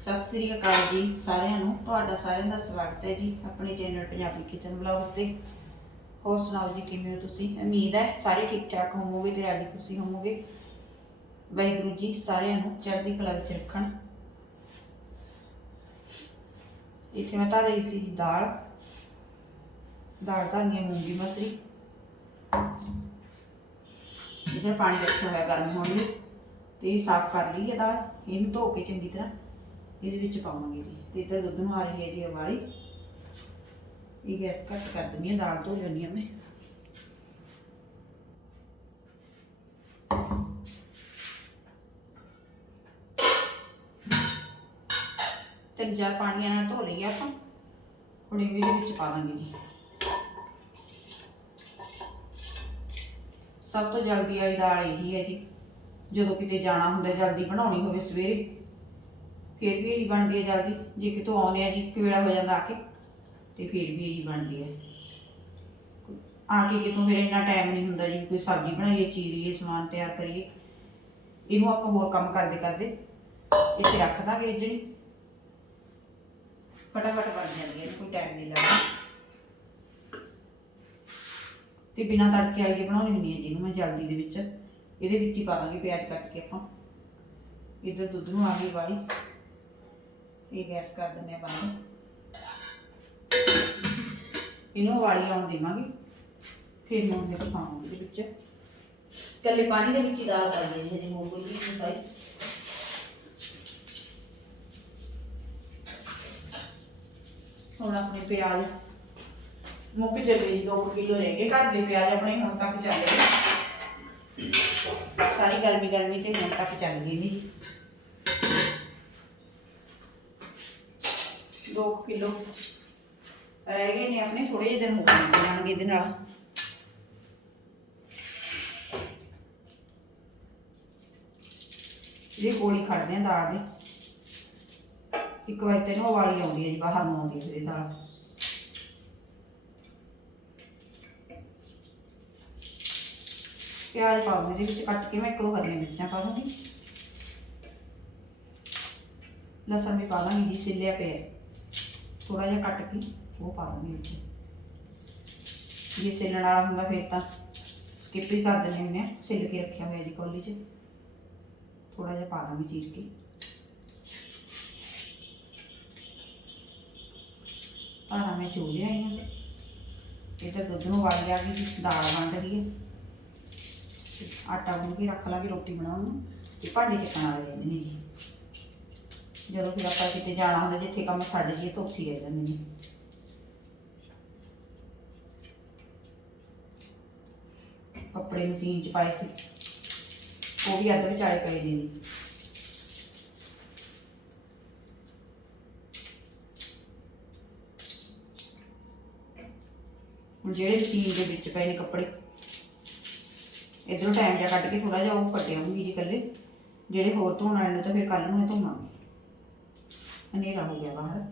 ਸਤਿ ਸ੍ਰੀ ਅਕਾਲ ਜੀ ਸਾਰਿਆਂ ਨੂੰ। ਤੁਹਾਡਾ ਸਾਰਿਆਂ ਦਾ ਸਵਾਗਤ ਹੈ ਜੀ ਆਪਣੇ ਚੈਨਲ ਪੰਜਾਬੀ ਕਿਚਨ ਵਲੌਗਸ ਤੇ। ਹੋਰ ਸੁਣਾਓ ਜੀ, ਕਿਵੇਂ ਹੋ ਤੁਸੀਂ? ਉਮੀਦ ਹੈ ਸਾਰੇ ਠੀਕ ਠਾਕ ਹੋਵੋਗੇ ਤੇ ਰਾਜੀ ਖੁਸ਼ੀ ਹੋਵੋਗੇ। ਵਾਹਿਗੁਰੂ ਜੀ ਸਾਰਿਆਂ ਨੂੰ ਚੜ੍ਹਦੀ ਕਲਾ ਵਿੱਚ ਰੱਖਣ। ਇੱਥੇ ਮੈਂ ਧਰ ਰਹੀ ਸੀ ਦਾਲ। ਦਾਲ ਧਰਨੀ ਹੈ, ਮੂੰਗੀ ਮਸਰੀ। ਇਹਦਾ ਪਾਣੀ ਰੱਖਿਆ ਹੋਇਆ ਗਰਮ ਹੋਣ ਲਈ। ਤੇ ਸਾਫ਼ ਕਰ ਲਈਏ ਦਾਲ। ਇਹਨੂੰ ਧੋ ਕੇ ਚੰਗੀ ਤਰ੍ਹਾਂ। ਇਹਦੇ ਵਿੱਚ ਪਾਵਾਂਗੇ ਜੀ। ਤੇ ਇੱਧਰ ਦੁੱਧ ਨੂੰ ਆ ਰਹੀ ਹੈ ਜੀ ਉਬਾਲੀ। ਇਹ ਗੈਸ ਘੱਟ ਕਰ ਦਿੰਦੀ ਹਾਂ, ਦਾਲ ਧੋ ਲੈਣੀ ਹਾਂ ਮੈਂ। ਤਿੰਨ ਚਾਰ ਪਾਣੀਆਂ ਨਾਲ ਧੋ ਲਈ ਆਪਾਂ। ਹੁਣ ਇਹ ਵੀ ਇਹਦੇ ਵਿੱਚ ਪਾ ਦਾਂਗੇ ਜੀ। ਸਭ ਤੋਂ ਜਲਦੀ ਵਾਲੀ ਦਾਲ ਇਹੀ ਹੈ ਜੀ। ਜਦੋਂ ਕਿਤੇ ਜਾਣਾ ਹੁੰਦਾ, ਜਲਦੀ ਬਣਾਉਣੀ ਹੋਵੇ ਸਵੇਰੇ। ਫਿਰ ਵੀ ਇਹੀ ਬਣਦੀ ਹੈ ਜਲਦੀ, ਜੇ ਕਿਤੋਂ ਆਉਂਦੇ ਆ ਜੀ ਇੱਕ ਵੇਲਾ ਹੋ ਜਾਂਦਾ ਆ ਕੇ, ਤੇ ਫਿਰ ਵੀ ਇਹੀ ਬਣਦੀ ਹੈ। ਆ ਕੇ ਕਿਤੋਂ ਫਿਰ ਇੰਨਾ ਟਾਈਮ ਨਹੀਂ ਹੁੰਦਾ ਜੀ, ਕੋਈ ਸਬਜ਼ੀ ਬਣਾਈਏ, ਚੀਰੀਏ, ਸਮਾਨ ਤਿਆਰ ਕਰੀਏ। ਇਹਨੂੰ ਆਪਾਂ ਹੋਰ ਕੰਮ ਕਰਦੇ ਕਰਦੇ ਇੱਥੇ ਰੱਖ ਦਾਂਗੇ ਜਿਹੜੀ ਫਟਾਫਟ ਬਣ ਜਾਂਦੀ ਹੈ, ਕੋਈ ਟਾਈਮ ਨਹੀਂ ਲੱਗਦਾ। ਤੇ ਬਿਨਾਂ ਤੜਕੇ ਵਾਲੀ ਬਣਾਉਣੀ ਹੁੰਦੀ ਹੈ ਜਿਹਨੂੰ ਮੈਂ ਜਲਦੀ ਦੇ ਵਿੱਚ। ਇਹਦੇ ਵਿੱਚ ਹੀ ਪਾ ਦਾਂਗੇ ਪਿਆਜ਼ ਕੱਟ ਕੇ ਆਪਾਂ। ਇਧਰ ਦੁੱਧ ਨੂੰ ਆ ਗਈ ਵਾਲੀ। ਇਹ ਗੈਸ ਕਰ ਦਿੰਦੇ ਆ ਬੰਦ ਇਹਨੂੰ ਵਾਲੀ ਆਉਣ ਦੇਵਾਂਗੇ। ਫਿਰ ਮੈਂ ਉਹਦੇ ਪਾਵਾਂਗੇ ਇਹਦੇ ਵਿੱਚ। ਕੱਲੇ ਪਾਣੀ ਦੇ ਵਿੱਚ ਹੀ ਦਾਲ ਪਾਈ ਹੈ ਜੀ ਦੀ ਨਹੀਂ ਪਾਈ। ਹੁਣ ਆਪਣੇ ਪਿਆਜ਼, ਮੁੱਕ ਚੱਲੇ ਜੀ 2 ਕਿਲੋ ਰਹਿ ਗਏ। ਘਰ ਦੇ ਪਿਆਜ਼ ਆਪਣੇ ਹੁਣ ਤੱਕ ਚੱਲੇ ਸਾਰੀ ਗਰਮੀ ਗਰਮੀ ਤੇ ਹੁਣ ਤੱਕ ਚੱਲ ਗਈ ਨਹੀਂ 2 ਕਿਲੋ ਰਹਿ ਗਏ ਨੇ ਆਪਣੇ ਥੋੜੇ ਜਿਹੇ ਦਿਨ ਹੋ ਗਏ ਜਾਣਗੇ ਇਹਦੇ ਨਾਲ। ਇਹ ਗੋਲੀ ਖੜਦੇ ਆ ਦਾਲ ਦੇ। ਇੱਕ ਵਾਰ ਤੈਨੂੰ ਉਬਾਲੀ ਆਉਂਦੀ ਹੈ ਜੀ, ਬਾਹਰ ਨੂੰ ਆਉਂਦੀ ਹੈ ਇਹ ਦਾਲ। ਪਿਆਜ਼ ਪਾ ਦੂੰਗੀ ਵਿੱਚ ਕੱਟ ਕੇ ਮੈਂ ਇੱਕ ਦੋ ਹਰੀਆਂ ਮਿਰਚਾਂ ਪਾ ਦੂੰਗੀ। ਲਸਣ ਵੀ ਪਾ ਦਾਂਗੀ ਜੀ, ਸਿੱਲਿਆ ਪਿਆ। ਥੋੜਾ ਜਿਹਾ ਕੱਟ ਕੇ ਉਹ ਪਾ ਦਾਂਗੇ ਵਿੱਚ। ਜੇ ਸਿੱਲਣ ਵਾਲਾ ਹੁੰਦਾ ਫਿਰ ਤਾਂ ਸਕਿਪ ਹੀ ਕਰ ਦਿੰਦੇ ਹੁੰਦੇ ਆ। ਸਿੱਲ ਕੇ ਰੱਖਿਆ ਹੋਇਆ ਜੀ ਕੋਲੀ 'ਚ। ਥੋੜਾ ਜਿਹਾ ਪਾ ਦਾਂਗੇ ਚੀਰ ਕੇ। ਧਾਰਾਂ ਮੈਂ ਚੋ ਲਿਆਈ ਹਾਂ ਤਾਂ ਦੁੱਧ ਨੂੰ ਵਾਲੀ ਆ ਗਈ ਦਾਲ ਬਣ ਰਹੀ ਹੈ ਆਟਾ ਗੁੰਨ ਕੇ ਰੱਖ ਲਾਂਗੇ ਰੋਟੀ ਬਣਾਉਣ ਨੂੰ। ਤੇ ਭਾਂਡੇ ਚੱਕਣ ਵਾਲੇ ਰਹਿੰਦੇ ਨੇ ਜੀ। ਜਦੋਂ ਫਿਰ ਆਪਾਂ ਕਿਤੇ ਜਾਣਾ ਹੁੰਦਾ, ਜਿੱਥੇ ਕੰਮ ਛੱਡ ਜੀਏ ਤਾਂ ਉੱਥੇ ਹੀ ਰਹਿ ਜਾਂਦੇ ਨੇ। ਕੱਪੜੇ ਮਸ਼ੀਨ 'ਚ ਪਾਏ ਸੀ। ਉਹ ਵੀ ਅੱਧ ਵਿੱਚ ਆਏ ਪਏ ਨੇ। ਹੁਣ ਜਿਹੜੇ ਮਸ਼ੀਨ ਦੇ ਵਿੱਚ ਪਏ ਨੇ ਕੱਪੜੇ, ਇਧਰੋਂ ਟਾਈਮ ਜਿਹਾ ਕੱਢ ਕੇ ਥੋੜਾ ਜਿਹਾ ਉਹ ਕੱਟਿਆਉਂਗੀ ਜੀ ਕੱਲੇ ਜਿਹੜੇ ਹੋਰ ਧੋਣ ਵਾਲੇ ਨੇ ਤਾਂ ਫਿਰ ਕੱਲ ਨੂੰ ਇਹ ਧੋਵਾਂਗੇ। ਹਨੇਰਾ ਹੋ ਗਿਆ ਬਾਹਰ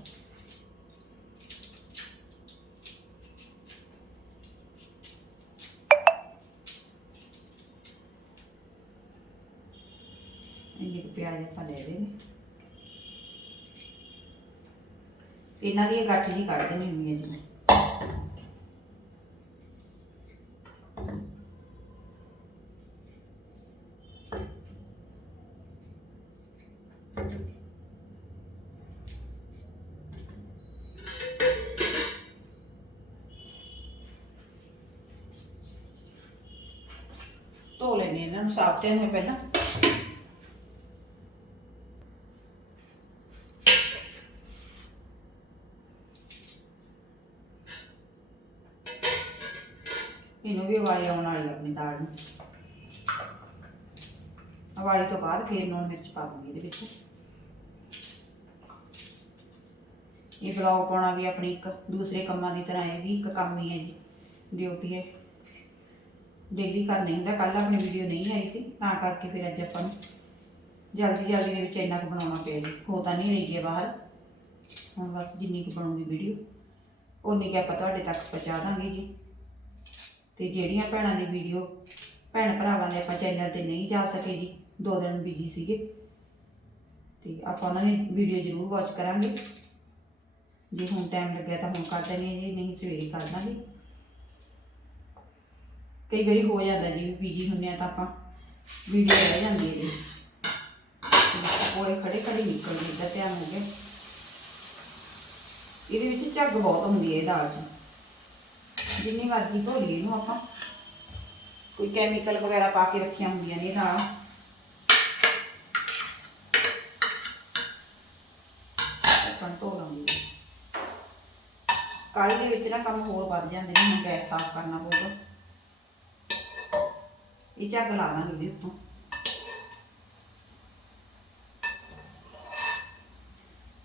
ਇੰਨੇ ਕੁ ਪਿਆਜ਼ ਆਪਾਂ ਲੈ ਲਏ ਨੇ ਇਹਨਾਂ ਦੀ ਗੱਠ ਜੀ ਕੱਢ ਦੇਣੀ ਹੁੰਦੀ ਹੈ ਜੀ ਧੋ ਲੈਣੇ ਇਹਨਾਂ ਨੂੰ, ਸਾਫ਼ ਤੇ ਹੋਏ ਪਹਿਲਾਂ। ਇਹਨੂੰ ਵੀ ਉਬਾਲੀ ਆਉਣ ਵਾਲੀ ਆਪਣੀ ਦਾਲ ਨੂੰ। ਉਬਾਲੀ ਤੋਂ ਬਾਅਦ ਫੇਰ ਨੂਣ ਮਿਰਚ ਪਾ ਦੂੰਗੀ ਇਹਦੇ ਵਿੱਚ। ਇਹ ਬਲੌਗ ਪਾਉਣਾ ਵੀ ਆਪਣੀ ਇੱਕ ਦੂਸਰੇ ਕੰਮਾਂ ਦੀ ਤਰ੍ਹਾਂ, ਇਹ ਵੀ ਇੱਕ ਕੰਮ ਹੀ ਹੈ ਜੀ, ਡਿਊਟੀ ਹੈ। ਡੇਲੀ ਕਰਨੀ ਹੁੰਦਾ ਕੱਲ ਆਪਣੀ ਵੀਡੀਓ ਨਹੀਂ ਆਈ ਸੀ, ਤਾਂ ਕਰਕੇ ਫਿਰ ਅੱਜ ਆਪਾਂ ਨੂੰ ਜਲਦੀ ਜਲਦੀ ਦੇ ਵਿੱਚ ਇੰਨਾ ਕੁ ਬਣਾਉਣਾ ਪਿਆ ਜੀ। ਹੋ ਤਾਂ ਨਹੀਂ ਰਹੀ ਹੈ ਬਾਹਰ। ਹੁਣ ਬਸ ਜਿੰਨੀ ਕੁ ਬਣੂਗੀ ਵੀਡੀਓ ਉਨੀ ਕੁ ਆਪਾਂ ਤੁਹਾਡੇ ਤੱਕ ਪਹੁੰਚਾ ਦਾਂਗੇ ਜੀ। ਤੇ ਜਿਹੜੀਆਂ ਭੈਣਾਂ ਦੀ ਵੀਡੀਓ ਭੈਣ ਭਰਾਵਾਂ ਦੇ ਆਪਾਂ ਚੈਨਲ ਤੇ ਨਹੀਂ ਜਾ ਸਕੇ ਜੀ, ਦੋ ਦਿਨ ਬਿਜ਼ੀ ਸੀਗੇ। ਤੇ ਆਪਾਂ ਉਹਨਾਂ ਦੀ ਵੀਡੀਓ ਜ਼ਰੂਰ ਵਾਚ ਕਰਾਂਗੇ। ਜੇ ਹੁਣ ਟਾਈਮ ਲੱਗਿਆ ਤਾਂ ਹੁਣ ਕਰ ਦਿੰਦੇ ਹੈ ਜੀ, ਨਹੀਂ ਸਵੇਰੇ ਕਰ ਦਾਂਗੇ। ਕਈ ਵਾਰੀ ਹੋ ਜਾਂਦਾ ਜੀ ਬੀਜੀ ਹੁੰਨੇ ਆ ਤਾਂ ਆਪਾਂ ਵੀਡੀਓ ਰਹਿ ਜਾਂਦੀ ਹੈ ਜੀ। ਕੋਲੇ ਖੜੇ ਖੜੇ ਨਿਕਲ ਗਏ ਦਾ ਧਿਆਨ ਹੋ ਗਿਆ ਇਹਦੇ ਵਿੱਚ ਝੱਗ ਬਹੁਤ ਹੁੰਦੀ ਹੈ ਇਹ ਦਾਲ 'ਚ। ਜਿੰਨੀ ਮਰਜ਼ੀ ਧੋ ਲਈਏ ਇਹਨੂੰ ਆਪਾਂ। ਕੋਈ ਕੈਮੀਕਲ ਵਗੈਰਾ ਪਾ ਕੇ ਰੱਖੀਆਂ ਹੁੰਦੀਆਂ ਨੇ ਇਹ ਆਪਾਂ ਧੋ ਲਾਂਗੇ। ਕਾਲੀ ਦੇ ਵਿੱਚ ਨਾ ਕੰਮ ਹੋਰ ਵੱਧ ਜਾਂਦੇ ਨੇ, ਹੁਣ ਗੈਸ ਸਾਫ਼ ਕਰਨਾ ਪਊਗਾ ਇਹ ਝੱਗ ਲਾ ਦਾਂਗੇ ਇਹਦੇ ਉੱਤੋਂ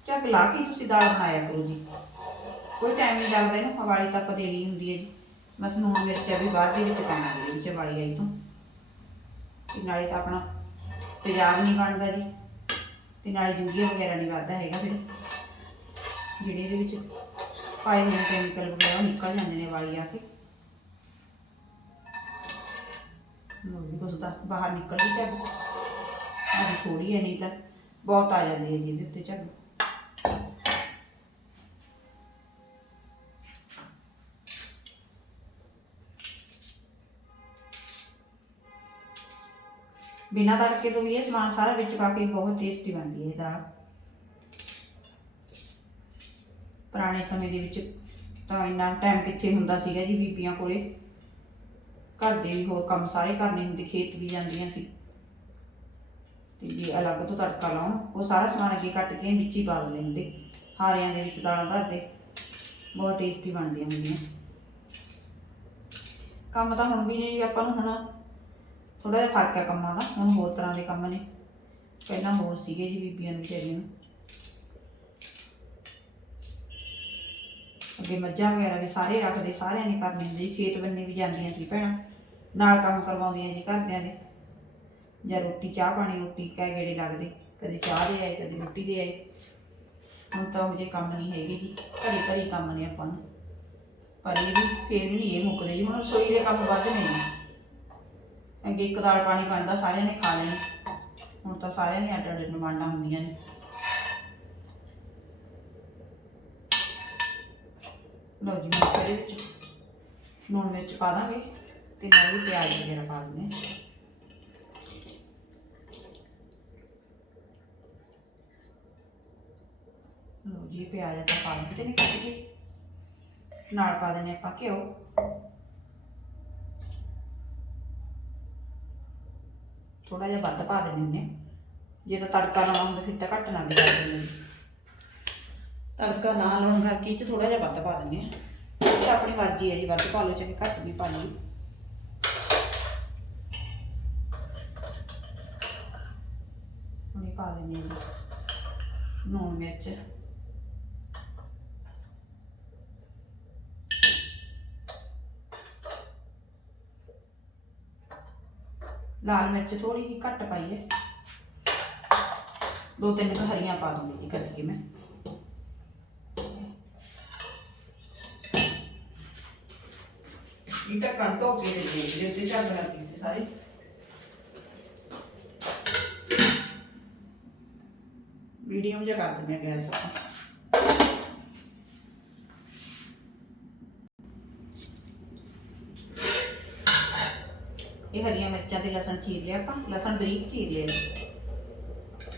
ਝੱਗ ਲਾ ਕੇ ਹੀ ਤੁਸੀਂ ਦਾਲ ਬਣਾਇਆ ਕਰੋ ਜੀ ਕੋਈ ਟਾਈਮ ਨਹੀਂ ਲੱਗਦਾ ਇਹਨੂੰ ਹਵਾਲੀ ਤਾਂ ਆਪਾਂ ਦੇਣੀ ਹੁੰਦੀ ਹੈ ਜੀ ਬਸ ਨੂਣ ਮਿਰਚਾਂ ਵੀ ਬਾਅਦ ਦੇ ਵਿੱਚ ਪਾਉਣਾ ਵਿੱਚ ਵਾਲੀ ਆਈ ਤੋਂ ਤੇ ਨਾਲੇ ਤਾਂ ਆਪਣਾ ਤੇਜ਼ਾਬ ਨਹੀਂ ਬਣਦਾ ਜੀ ਤੇ ਨਾਲੇ ਜੂਰੀਆ ਵਗੈਰਾ ਨਹੀਂ ਵੱਧਦਾ ਹੈਗਾ ਫਿਰ ਜਿਹੜੇ ਇਹਦੇ ਵਿੱਚ ਪਾਏ ਹੋਏ ਕੈਮੀਕਲ ਵਗੈਰਾ ਨਿਕਲ ਜਾਂਦੇ ਨੇ ਵਾਲੀ ਆ ਕੇ ਲੋ ਜੀ ਤਾਂ ਬਾਹਰ ਨਿਕਲ ਵੀ ਚੱਲ ਅभी ਥੋੜੀ ਹੈ, ਨਹੀਂ ਤਾਂ ਬਹੁਤ ਆ ਜਾਂਦੀ ਹੈ ਜੀ ਇਹਦੇ ਉੱਤੇ ਝੱਗ ਬਿਨਾਂ ਤੜਕੇ ਤੋਂ ਵੀ ਇਹ ਸਮਾਨ ਸਾਰਾ ਵਿੱਚ ਪਾ ਕੇ ਬਹੁਤ ਟੇਸਟੀ ਬਣਦੀ ਹੈ ਦਾਲ। ਪੁਰਾਣੇ ਸਮੇਂ ਦੇ ਵਿੱਚ ਤਾਂ ਇੰਨਾ ਟਾਈਮ ਕਿੱਥੇ ਹੁੰਦਾ ਸੀਗਾ ਜੀ ਬੀਬੀਆਂ ਕੋਲੇ। ਘਰ ਦੇ ਵੀ ਹੋਰ ਕੰਮ ਸਾਰੇ ਕਰਨੇ ਹੁੰਦੇ, ਖੇਤ ਵੀ ਜਾਂਦੀਆਂ ਸੀ। ਤੇ ਜੇ ਅਲੱਗ ਤੋਂ ਤੜਕਾ ਲਾਉਣ, ਉਹ ਸਾਰਾ ਸਮਾਨ ਅੱਗੇ ਕੱਟ ਕੇ ਵਿੱਚ ਹੀ ਪਾ ਲੈਂਦੇ, ਹਾਰਿਆਂ ਦੇ ਵਿੱਚ ਦਾਲਾਂ ਧਰਦੇ, ਬਹੁਤ ਟੇਸਟੀ ਬਣਦੀਆਂ ਹੁੰਦੀਆਂ। ਕੰਮ ਤਾਂ ਹੁਣ ਵੀ ਨਹੀਂ, ਆਪਾਂ ਨੂੰ ਹੁਣ ਥੋੜਾ ਜਿਹਾ ਫ਼ਰਕ ਹੈ ਕੰਮਾਂ ਦਾ, ਹੁਣ ਹੋਰ ਤਰ੍ਹਾਂ ਦੇ ਕੰਮ ਨੇ। ਪਹਿਲਾਂ ਹੋਰ ਸੀਗੇ ਜੀ ਬੀਬੀਆਂ ਨੂੰ ਵਿਚਾਰੀਆਂ ਨੂੰ। ਅੱਗੇ ਮੱਝਾਂ ਵਗੈਰਾ ਵੀ ਸਾਰੇ ਰੱਖਦੇ, ਸਾਰਿਆਂ ਨੇ ਕਰਨੀ ਹੁੰਦੀ ਸੀ ਖੇਤ ਬੰਨੇ ਵੀ ਜਾਂਦੀਆਂ ਸੀ ਭੈਣਾਂ। ਨਾਲ ਕੰਮ ਕਰਵਾਉਂਦੀਆਂ ਜੀ ਘਰਦਿਆਂ ਦੇ। ਜਾਂ ਰੋਟੀ, ਚਾਹ ਪਾਣੀ, ਰੋਟੀ ਕਹਿ ਗੇੜੇ ਲੱਗਦੇ। ਕਦੇ ਚਾਹ ਦੇ ਆਏ, ਕਦੇ ਰੋਟੀ ਦੇ ਆਏ। ਹੁਣ ਤਾਂ ਉਹ ਜੇ ਕੰਮ ਨਹੀਂ ਹੈਗੇ ਜੀ। ਘਰੇ ਘਰੇ ਕੰਮ ਨੇ ਆਪਾਂ ਨੂੰ। ਪਰ ਇਹ ਵੀ ਫੇਰ ਵੀ ਨਹੀਂ ਇਹ ਮੁੱਕਦੇ ਜੀ। ਹੁਣ ਰਸੋਈ ਦੇ ਕੰਮ ਵੱਧ ਨੇ ਅੱਗੇ ਇੱਕ ਦਾਲ ਪਾਣੀ ਬਣਦਾ, ਸਾਰਿਆਂ ਨੇ ਖਾ ਲੈਣੀ। ਹੁਣ ਤਾਂ ਸਾਰਿਆਂ ਦੀਆਂ ਅੱਡ ਅੱਡ ਡਿਮਾਂਡਾਂ ਹੁੰਦੀਆਂ ਨੇ। ਲਓ ਜੀ, ਮੈਂ ਇਹਦੇ ਵਿੱਚ ਲੂਣ ਵਿੱਚ ਪਾ ਦਾਂਗੇ। ਤੇ ਨਾਲ ਹੀ ਪਿਆਜ਼ ਵਗੈਰਾ ਪਾ ਦਿੰਦੇ ਹਾਂ। ਜੀ, ਪਿਆਜ਼ ਆਪਾਂ ਪਾ ਦਿੱਤੇ ਨੇ ਕੱਟ ਕੇ ਨਾਲ ਪਾ ਦਿੰਦੇ ਆਪਾਂ ਘਿਓ। ਥੋੜਾ ਜਿਹਾ ਵੱਧ ਪਾ ਦਿੰਦੇ ਹੁੰਦੇ ਹਾਂ। ਜੇ ਤਾਂ ਤੜਕਾ ਲਾਉਣਾ ਹੁੰਦਾ ਫਿਰ ਤਾਂ ਘੱਟ ਨਾ ਵੀ ਕਰ ਦਿੰਦੇ ਨੇ ਤੜਕਾ ਨਾ ਲਾਉਣ ਕਰਕੇ ਇਹ 'ਚ ਥੋੜਾ ਜਿਹਾ ਵੱਧ ਪਾ ਦਿੰਦੇ ਆ ਆਪਣੀ ਮਰਜ਼ੀ ਹੈ ਜੀ, ਵੱਧ ਪਾ ਲਓ, ਚਾਹੇ ਘੱਟ ਵੀ ਪਾ ਲਓ ਹੁਣ ਇਹ ਪਾ ਦਿੰਦੇ ਹਾਂ ਨੂਣ ਮਿਰਚ। ਲਾਲ ਮਿਰਚ ਥੋੜੀ ਜਿਹੀ ਘੱਟ ਪਾਈ ਹੈ। ਦੋ ਤਿੰਨ ਕੁ ਹਰੀਆਂ ਪਾ ਦੂੰਗੀ ਜੀ ਕਰਕੇ ਮੈਂ। ਇਹ ਤਾਂ ਕਣ ਕੇ ਦੇ ਦੇ ਦੇ ਚਾਹ ਬਣਾਤੀ ਸੀ ਸਾਰੇ। ਵੀਡੀਓ ਵਿੱਚ ਕਰ ਦਿੰਦੇ ਗੈਸ ਆਪਾਂ। ਇਹ ਹਰੀਆਂ ਮਿਰਚਾਂ ਤੇ ਲਸਣ ਚੀਰ ਲਿਆ ਆਪਾਂ, ਲਸਣ ਬਰੀਕ ਚੀਰ ਲਿਆ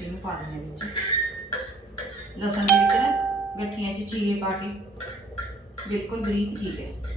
ਇਹਨੂੰ ਪਾ ਦਿੰਦੇ ਵਿੱਚ। ਲਸਣ ਦੇ ਵਿੱਚ ਨਾ ਗੱਠੀਆਂ 'ਚ ਚੀਰੇ ਪਾ ਕੇ ਬਿਲਕੁਲ ਬਰੀਕ ਚੀਰਿਆ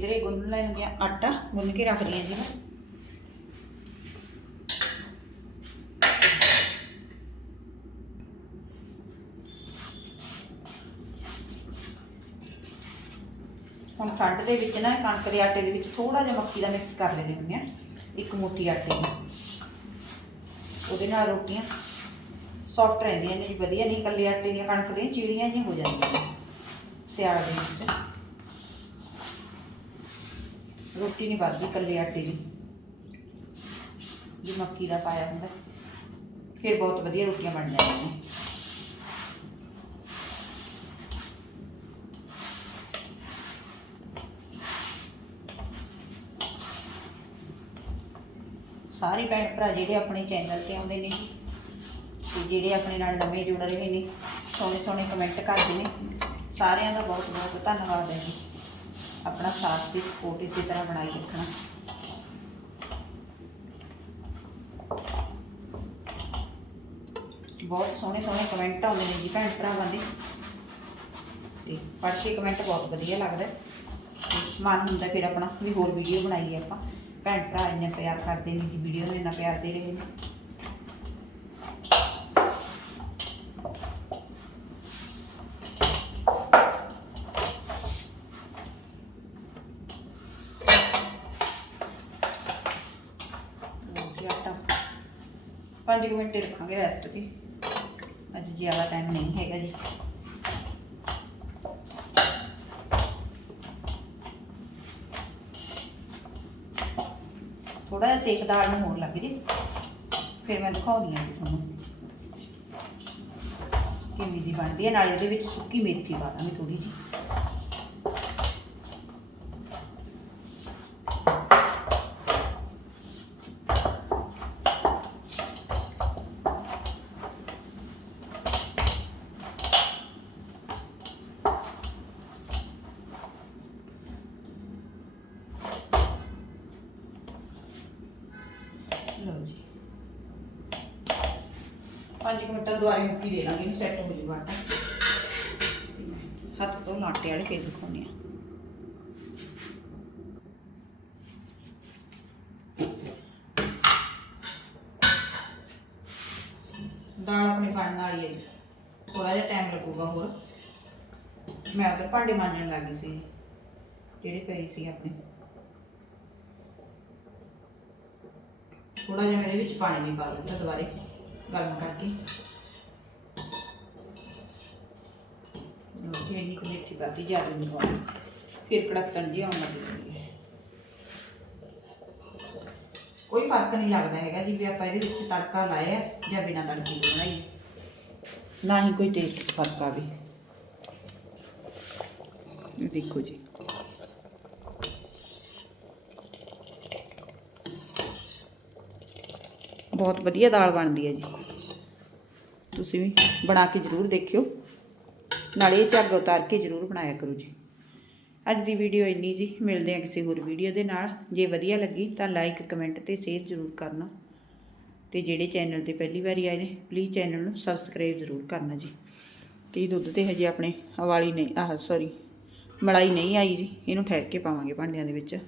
ਚੀਰੇ ਇਧਰੇ ਗੁੰਨ ਲੈਣਗੇ ਆਟਾ ਗੁੰਨ ਕੇ ਰੱਖ ਦਿਆਂ ਜੀ ਮੈਂ ਹੁਣ ਠੰਡ ਦੇ ਵਿੱਚ ਨਾ ਕਣਕ ਦੇ ਆਟੇ ਦੇ ਵਿੱਚ ਥੋੜਾ ਜਿਹਾ ਮੱਕੀ ਦਾ ਮਿਕਸ ਕਰ ਲੈਣੇ ਹੁੰਦੇ ਆ ਇੱਕ ਮੁੱਠੀ ਆਟੇ ਦੀ ਉਹਦੇ ਨਾਲ ਰੋਟੀਆਂ ਸੌਫਟ ਰਹਿੰਦੀਆਂ ਨੇ ਜੀ ਵਧੀਆ ਨਹੀਂ ਇਕੱਲੇ ਆਟੇ ਦੀਆਂ ਕਣਕ ਦੀਆਂ ਚੀੜੀਆਂ ਜਿਹੀਆਂ ਹੋ ਜਾਂਦੀਆਂ ਨੇ ਸਿਆਲ ਦੇ ਵਿੱਚ ਰੋਟੀ ਨਹੀਂ ਵੱਧਦੀ ਇਕੱਲੇ ਆਟੇ ਦੀ। ਜੇ ਮੱਕੀ ਦਾ ਪਾਇਆ ਹੁੰਦਾ, ਫਿਰ ਬਹੁਤ ਵਧੀਆ ਰੋਟੀਆਂ ਬਣ ਜਾਂਦੀਆਂ। ਸਾਰੇ ਭੈਣ ਭਰਾ ਜਿਹੜੇ ਆਪਣੇ ਚੈਨਲ ਤੇ ਆਉਂਦੇ ਨੇ ਜੀ, ਤੇ ਜਿਹੜੇ ਆਪਣੇ ਨਾਲ ਨਵੇਂ ਜੁੜ ਰਹੇ ਨੇ ਸੋਹਣੇ ਸੋਹਣੇ ਕਮੈਂਟ ਕਰਦੇ ਨੇ, ਸਾਰਿਆਂ ਦਾ ਬਹੁਤ ਬਹੁਤ ਧੰਨਵਾਦ ਹੈ ਜੀ। ਆਪਣਾ ਸਾਥ ਤੇ ਸਪੋਰਟ ਇਸੇ ਤਰ੍ਹਾਂ ਬਣਾਈ ਰੱਖਣਾ ਬਹੁਤ ਸੋਹਣੇ ਸੋਹਣੇ ਕਮੈਂਟ ਆਉਂਦੇ ਨੇ ਜੀ ਭੈਣ ਭਰਾਵਾਂ ਦੇ। ਤੇ ਪੜ੍ਹ ਕੇ ਕਮੈਂਟ ਬਹੁਤ ਵਧੀਆ ਲੱਗਦਾ ਹੈ। ਤੇ ਮਨ ਹੁੰਦਾ ਫਿਰ ਆਪਣਾ ਵੀ ਹੋਰ ਵੀਡੀਓ ਬਣਾਈਏ ਆਪਾਂ। ਭੈਣ ਭਰਾ ਇੰਨਾ ਪਿਆਰ ਕਰਦੇ ਨੇ ਜੀ ਵੀਡੀਓ ਨੂੰ ਇੰਨਾ ਪਿਆਰ ਦੇ ਰਹੇ ਨੇ ਲਓ ਜੀ ਆਟਾ 5 ਮਿੰਟ ਰੱਖਾਂਗੇ ਰੈਸਟ ਤੇ ਅੱਜ ਜ਼ਿਆਦਾ ਟਾਈਮ ਨਹੀਂ ਹੈਗਾ ਜੀ। ਥੋੜਾ ਜਿਹਾ ਸੇਕ ਦਾਲ ਨੂੰ ਹੋਰ ਲੱਗ ਜੇ। ਫਿਰ ਮੈਂ ਦਿਖਾਉਂਦੀ ਹਾਂ ਜੀ ਤੁਹਾਨੂੰ। ਕਿਵੇਂ ਦੀ ਬਣਦੀ ਹੈ। ਨਾਲੇ ਉਹਦੇ ਵਿੱਚ ਸੁੱਕੀ ਮੇਥੀ ਪਾ ਦਾਂਗੇ ਥੋੜੀ ਜਿਹੀ ਲਓ ਜੀ 5 ਮਿੰਟਾਂ ਦੁਆਰੇ ਮੁੱਕੀ ਦੇ ਲਾਂਗੇ ਇਹਨੂੰ ਸੈੱਟ ਹੋ ਜਾਊਗਾ ਆਟਾ। ਹੱਥ ਤੋਂ ਲਾਟੇ ਵਾਲੇ ਫੇਰ ਦਿਖਾਉਂਦੇ ਆ ਦਾਲ ਆਪਣੀ ਬਣਨ ਵਾਲੀ ਹੈ ਥੋੜਾ ਜਿਹਾ ਟਾਈਮ ਲੱਗੂਗਾ ਹੋਰ। ਮੈਂ ਉਧਰ ਭਾਂਡੇ ਮਾਂਜਣ ਲੱਗੀ ਸੀ। ਜਿਹੜੇ ਪਏ ਸੀ ਆਪਣੇ। ਥੋੜਾ ਜਿਹਾ ਮੈਂ ਇਹਦੇ ਵਿੱਚ ਪਾਣੀ ਵੀ ਪਾ ਦਿੱਤਾ ਦੁਬਾਰੇ ਗਰਮ ਕਰਕੇ। ਲਓ ਜੀ ਇੰਨੀ ਕੁ ਮੇਥੀ ਪਾਤੀ ਜ਼ਿਆਦਾ ਨਹੀਂ ਪਾਉਣੀ। ਫਿਰ ਕੜਕਤਨ ਜੀ ਆਉਣ ਲੱਗ ਜਾਂਦੀ ਹੈ ਕੋਈ ਫ਼ਰਕ ਨਹੀਂ ਲੱਗਦਾ ਹੈਗਾ ਜੀ ਵੀ ਆਪਾਂ ਇਹਦੇ ਵਿੱਚ ਤੜਕਾ ਲਾਇਆ ਜਾਂ ਬਿਨਾਂ ਤੜਕੇ ਦੇ ਬਣਾਈਏ ਨਾ ਹੀ ਕੋਈ ਟੇਸਟ ਫ਼ਰਕ ਆਵੇ। ਇਹ ਦੇਖੋ ਜੀ। ਬਹੁਤ ਵਧੀਆ ਦਾਲ ਬਣਦੀ ਹੈ ਜੀ। ਤੁਸੀਂ ਵੀ ਬਣਾ ਕੇ ਜ਼ਰੂਰ ਦੇਖਿਓ। ਨਾਲੇ ਇਹ ਝੱਗ ਉਤਾਰ ਕੇ ਜ਼ਰੂਰ ਬਣਾਇਆ ਕਰੋ ਜੀ। ਅੱਜ ਦੀ ਵੀਡੀਓ ਇੰਨੀ ਜੀ। ਮਿਲਦੇ ਹਾਂ ਕਿਸੇ ਹੋਰ ਵੀਡੀਓ ਦੇ ਨਾਲ। ਜੇ ਵਧੀਆ ਲੱਗੀ ਤਾਂ ਲਾਈਕ ਕਮੈਂਟ ਤੇ ਸ਼ੇਅਰ ਜ਼ਰੂਰ ਕਰਨਾ। ਤੇ ਜਿਹੜੇ ਚੈਨਲ ਤੇ ਪਹਿਲੀ ਵਾਰੀ ਆਏ ਨੇ ਪਲੀਜ਼ ਚੈਨਲ ਨੂੰ ਸਬਸਕ੍ਰਾਈਬ ਜ਼ਰੂਰ ਕਰਨਾ ਜੀ। ਤੇ ਦੁੱਧ ਤੇ ਹਜੇ ਆਪਣੇ ਹਵਾਲੀ ਨਹੀਂ, ਆਹ ਸੌਰੀ ਮਲਾਈ ਨਹੀਂ ਆਈ ਜੀ। ਇਹਨੂੰ ਠਹਿਰ ਕੇ ਪਾਵਾਂਗੇ ਭਾਂਡਿਆਂ ਦੇ ਵਿੱਚ।